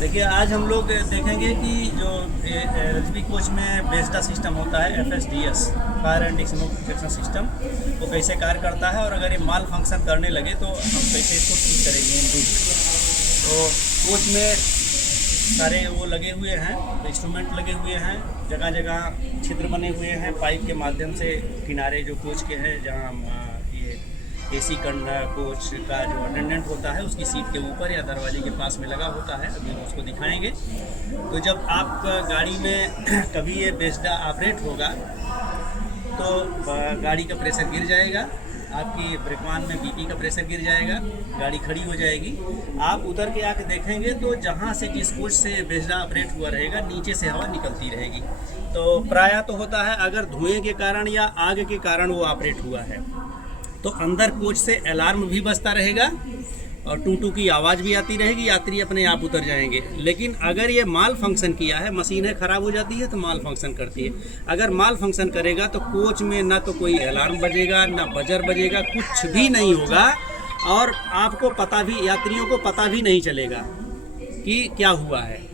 देखिए, आज हम लोग देखेंगे कि जो एलएचबी कोच में बेस्डा सिस्टम होता है FSDS, fire and smoke detection system, वो कैसे कार्य करता है और अगर ये माल फंक्शन करने लगे तो हम कैसे इसको ठीक करेंगे इनपुट। तो कोच में सारे वो लगे हुए हैं, इंस्ट्रूमेंट लगे हुए हैं, जगह जगह छिद्र बने हुए हैं पाइप के माध्यम से। किनारे जो कोच के हैं, जहाँ ये AC कोच का जो अटेंडेंट होता है उसकी सीट के ऊपर या दरवाजे के पास में लगा होता है, अभी हम उसको दिखाएंगे। तो जब आप गाड़ी में कभी ये बेस्डा ऑपरेट होगा तो गाड़ी का प्रेशर गिर जाएगा, आपकी ब्रेकवान में BP का प्रेशर गिर जाएगा, गाड़ी खड़ी हो जाएगी। आप उतर के आके देखेंगे तो जहाँ से जिस कोच से बेस्डा ऑपरेट हुआ रहेगा नीचे से हवा निकलती रहेगी। तो प्रायः तो होता है अगर धुएं के कारण या आग के कारण वो ऑपरेट हुआ है तो अंदर कोच से अलार्म भी बजता रहेगा और टू टू की आवाज़ भी आती रहेगी, यात्री अपने आप उतर जाएंगे। लेकिन अगर ये माल फंक्शन किया है, मशीनें ख़राब हो जाती है तो माल फंक्शन करती है। अगर माल फंक्शन करेगा तो कोच में ना तो कोई अलार्म बजेगा, ना बजर बजेगा, कुछ भी नहीं होगा और आपको पता भी, यात्रियों को पता भी नहीं चलेगा कि क्या हुआ है।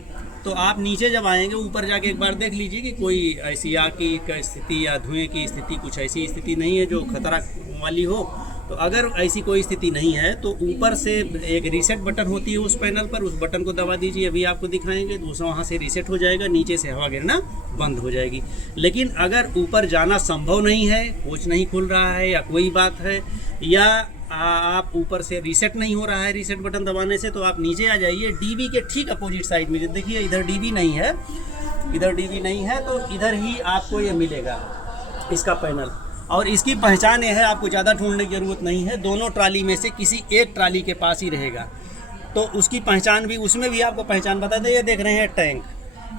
तो आप नीचे जब आएंगे ऊपर जाके एक बार देख लीजिए कि कोई ऐसी आग की स्थिति या धुएं की स्थिति, कुछ ऐसी स्थिति नहीं है जो खतरा वाली हो। तो अगर ऐसी कोई स्थिति नहीं है तो ऊपर से एक रीसेट बटन होती है उस पैनल पर, उस बटन को दबा दीजिए, अभी आपको दिखाएंगे, तो वहाँ से रीसेट हो जाएगा, नीचे से हवा गिरना बंद हो जाएगी। लेकिन अगर ऊपर जाना संभव नहीं है, कोच नहीं खुल रहा है या कोई बात है, या आप ऊपर से रीसेट नहीं हो रहा है रीसेट बटन दबाने से, तो आप नीचे आ जाइए DB के ठीक अपोजिट साइड में। देखिए इधर DB नहीं है, इधर DB नहीं है, तो इधर ही आपको ये मिलेगा इसका पैनल। और इसकी पहचान ये है, आपको ज़्यादा ढूंढने की ज़रूरत नहीं है, दोनों ट्राली में से किसी एक ट्राली के पास ही रहेगा। तो उसकी पहचान भी, उसमें भी आपको पहचान बता दें। ये देख रहे हैं टैंक,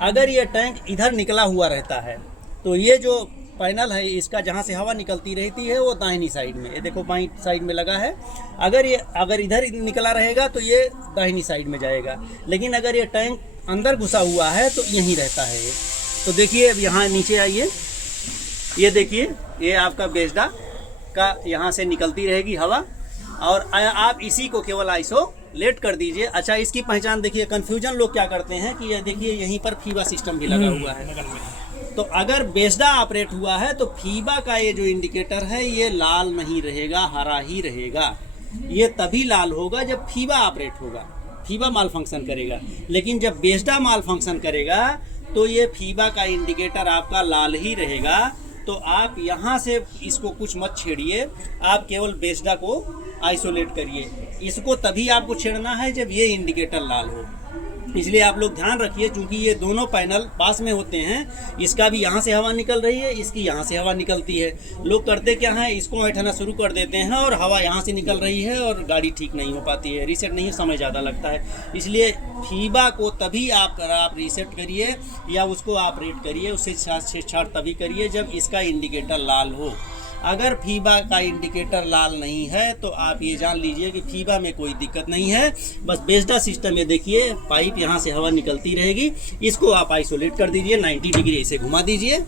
अगर ये टैंक इधर निकला हुआ रहता है तो ये जो पैनल है इसका जहाँ से हवा निकलती रहती है वो दाहिनी साइड में, ये देखो बाईं साइड में लगा है। अगर इधर निकला रहेगा तो ये दाहिनी साइड में जाएगा, लेकिन अगर ये टैंक अंदर घुसा हुआ है तो यहीं रहता है ये। तो देखिए अब यहाँ नीचे आइए, ये देखिए ये आपका बेस्डा का यहाँ से निकलती रहेगी हवा और आप इसी को केवल आइसोलेट कर दीजिए। अच्छा, इसकी पहचान देखिए, कन्फ्यूजन लोग क्या करते हैं कि ये देखिए यहीं पर फीबा सिस्टम भी लगा हुआ है। तो अगर बेस्डा ऑपरेट हुआ है तो फीबा का ये जो इंडिकेटर है ये लाल नहीं रहेगा, हरा ही रहेगा। ये तभी लाल होगा जब फीबा ऑपरेट होगा, फीबा माल फंक्शन करेगा। लेकिन जब बेस्डा माल फंक्शन करेगा तो ये फीबा का इंडिकेटर आपका लाल ही रहेगा। तो आप यहाँ से इसको कुछ मत छेड़िए, आप केवल बेस्डा को आइसोलेट करिए। इसको तभी आपको छेड़ना है जब ये इंडिकेटर लाल हो। इसलिए आप लोग ध्यान रखिए, क्योंकि ये दोनों पैनल पास में होते हैं, इसका भी यहाँ से हवा निकल रही है, इसकी यहाँ से हवा निकलती है। लोग करते क्या हैं, इसको ऐठना शुरू कर देते हैं और हवा यहाँ से निकल रही है और गाड़ी ठीक नहीं हो पाती है, रीसेट नहीं, समय ज़्यादा लगता है। इसलिए फीबा को तभी आप रीसेट करिए या उसको ऑपरेट करिए, उससे छेड़छाड़ तभी करिए जब इसका इंडिकेटर लाल हो। अगर फीबा का इंडिकेटर लाल नहीं है तो आप ये जान लीजिए कि फीबा में कोई दिक्कत नहीं है। बस बेस्डा सिस्टम में देखिए पाइप यहाँ से हवा निकलती रहेगी, इसको आप आइसोलेट कर दीजिए, 90 डिग्री इसे घुमा दीजिए,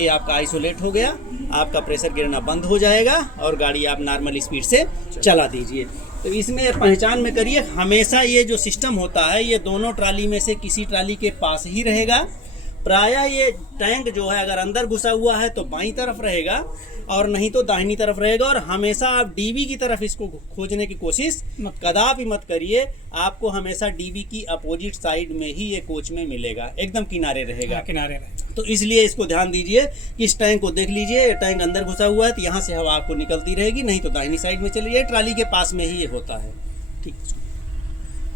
ये आपका आइसोलेट हो गया, आपका प्रेशर गिरना बंद हो जाएगा और गाड़ी आप नॉर्मल स्पीड से चला दीजिए। तो इसमें पहचान में करिए, हमेशा ये जो सिस्टम होता है ये दोनों ट्राली में से किसी ट्राली के पास ही रहेगा। प्रायः ये टैंक जो है अगर अंदर घुसा हुआ है तो बाईं तरफ रहेगा और नहीं तो दाहिनी तरफ रहेगा। और हमेशा आप DB की तरफ इसको खोजने की कोशिश कदापि मत करिए, आपको हमेशा DB की अपोजिट साइड में ही ये कोच में मिलेगा, एकदम किनारे रहेगा, किनारे रहेगा। तो इसलिए इसको ध्यान दीजिए कि इस टैंक को देख लीजिए, ये टैंक अंदर घुसा हुआ है तो यहाँ से हवा आपको निकलती रहेगी, नहीं तो दाहिनी साइड में चलिए, ट्राली के पास में ही ये होता है। ठीक।